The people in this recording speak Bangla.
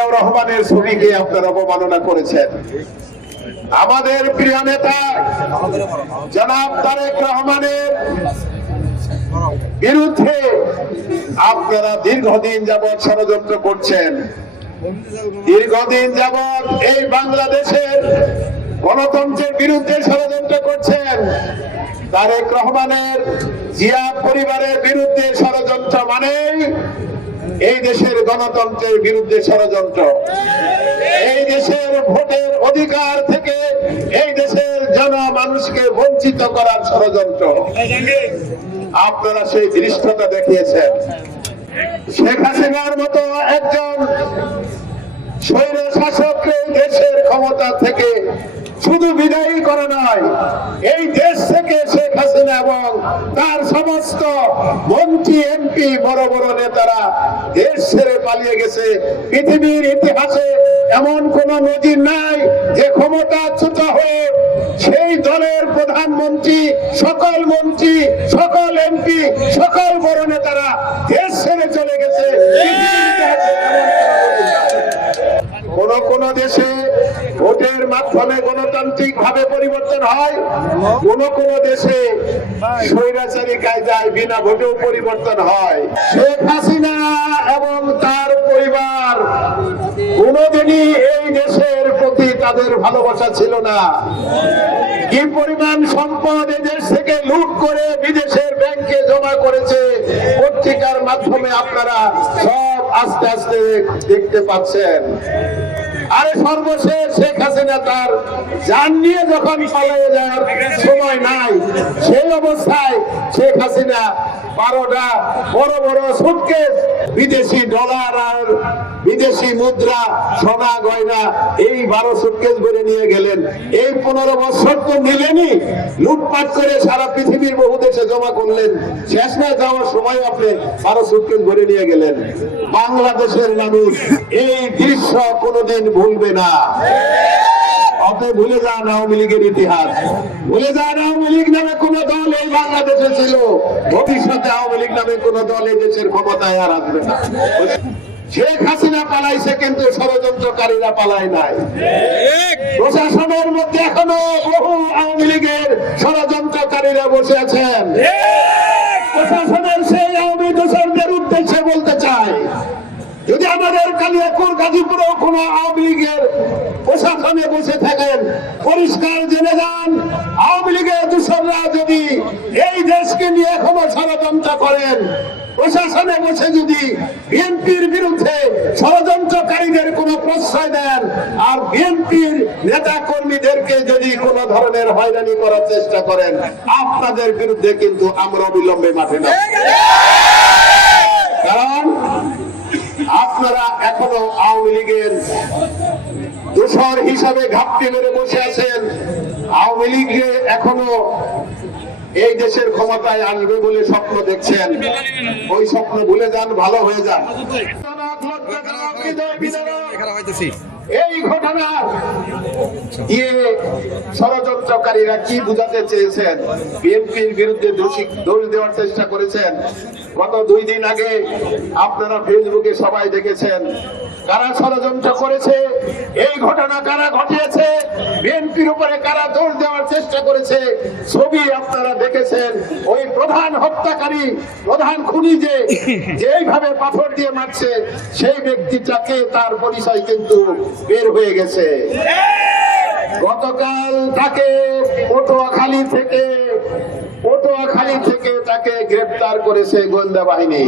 জিয়াউর রহমানের ছবিকে আপনারা অবমাননা করেছেন। আমাদের প্রিয় নেতা জনাব তারেক রহমানের বিরুদ্ধে আপনারা দীর্ঘদিন যাবৎ ষড়যন্ত্র করছেন। দীর্ঘদিন যাবৎ এই বাংলাদেশের গণতন্ত্রের বিরুদ্ধে ষড়যন্ত্র করছেন। তারেক রহমানের জিয়া পরিবারের বিরুদ্ধে ষড়যন্ত্র মানেই এই দেশের গণতন্ত্রের বিরুদ্ধে ষড়যন্ত্র। এই দেশের ভোটের অধিকার থেকে এই দেশের জনমানুষকে বঞ্চিত করার ষড়যন্ত্র। আপনারা সেই দৃশ্যটা দেখিয়েছেন। শেখ হাসিনার মতো একজন স্বৈর শাসককে দেশের ক্ষমতা থেকে শুধু বিদায়ী করে নয়, এই দেশ থেকে শেখ হাসিনা এবং তার সমস্ত মন্ত্রী এমপি বড় বড় নেতারা দেশ ছেড়ে পালিয়ে গেছে। পৃথিবীর ইতিহাসে এমন কোন নজির নাই যে ক্ষমতাচ্যুত হয়ে সেই দলের প্রধানমন্ত্রী, সকল মন্ত্রী, সকল এমপি, সকল বড় নেতারা দেশ ছেড়ে চলে গেছে। কোন কোন দেশে ভোটের মাধ্যমে গণতান্ত্রিক ভাবে পরিবর্তন হয়, কোন কোন দেশে স্বৈরাচারী কায়দায় বিনা ভোটেও পরিবর্তন হয়। শেখ হাসিনা এবং তার পরিবার কোনদিনই এই দেশের প্রতি তাদের ভালোবাসা ছিল না। কি পরিমাণ সম্পদ এই দেশ থেকে লুট করে বিদেশের ব্যাংকে জমা করেছে, পত্রিকার মাধ্যমে আপনারা সব আস্তে আস্তে দেখতে পাচ্ছেন। আরে সর্বশেষ শেখ হাসিনা তার জান নিয়ে যখন পালিয়ে যাওয়ার সময় নাই, সেই অবস্থায় শেখ হাসিনা 12টা বড় বড় সুটকেস বিদেশি ডলার আর বিদেশি মুদ্রা, সোনা গয়না, এই 12 সুটকেস ভরে নিয়ে গেলেন। এই 15 বছর তো নিলেনি, লুটপাট করে সারা পৃথিবীর বহু দেশে জমা করলেন। শেষ না যাওয়ার সময় আপনি 12 সুটকেস ভরে নিয়ে গেলেন। বাংলাদেশের মানুষ এই দৃশ্য কোনোদিন ভুলবে না। আপনি ভুলে যান আওয়ামী লীগের ইতিহাস, ভুলে যান আওয়ামী লীগ নামে কোন দল এই বাংলাদেশে ছিল। ভবিষ্যতে আওয়ামী লীগ নামে কোন দল এই দেশের ক্ষমতায় আর আসবে না। শেখ হাসিনা পালাইছে, কিন্তু ষড়যন্ত্রকারীরা পালায় নাই। প্রশাসনের মধ্যে এখনো বহু আওয়ামী লীগের ষড়যন্ত্রকারীরা বসে আছেন। প্রশাসনের সেই আওয়ামী দোষরদের উদ্দেশ্যে বলতে চাই, যদি আমাদের কালিয়াকুর গাজীপুরেও কোন আওয়ামী লীগের প্রশাসনে বসে থাকেন, পরিষ্কার জেনে যান, আওয়ামী লীগের দোষররা যদি এই দেশকে নিয়ে এখনো ষড়যন্ত্র করেন, প্রশাসনে বসে যদি বিএনপির বিরুদ্ধে ষড়যন্ত্রকারীদের কোনো প্রশ্রয় দেন, আর বিএনপির নেতা কর্মীদেরকে যদি কোন ধরনের হয়রানি করার চেষ্টা করেন, আপনাদের বিরুদ্ধে কিন্তু আমরা অবিলম্বে মাঠে নামব। কারণ আপনারা এখনো আওয়ামী লীগের দোষর হিসাবে ঘাপটি মেরে বসে আছেন। আওয়ামী লীগ এখনো এই দেশের ক্ষমতায় আসবে বলে স্বপ্ন দেখছেন। ওই স্বপ্ন ভুলে যান, ভালো হয়ে যান। এই ঘটনা দিয়ে ষড়যন্ত্রকারীরা কি বুঝাতে চেয়েছেন? বিএনপির বিরুদ্ধে দোষ দেওয়ার চেষ্টা করেছেন। গত 2 দিন আগে আপনারা ফেসবুকে সবাই দেখেছেন কারা ষড়যন্ত্র করেছে, এই ঘটনা কারা ঘটিয়েছে, বিএনপির উপরে কারা দোষ দেওয়ার চেষ্টা করেছে। ছবি আপনারা দেখেছেন। ওই প্রধান হত্যাকারী, প্রধান খুনি যে যেইভাবে পাথর দিয়ে মারছে, সেই ব্যক্তিটাকে তার পরিচয় কিন্তু বের হয়ে গেছে। গতকাল তাকে পটুয়াখালী থেকে তাকে গ্রেফতার করেছে গোয়েন্দা বাহিনী।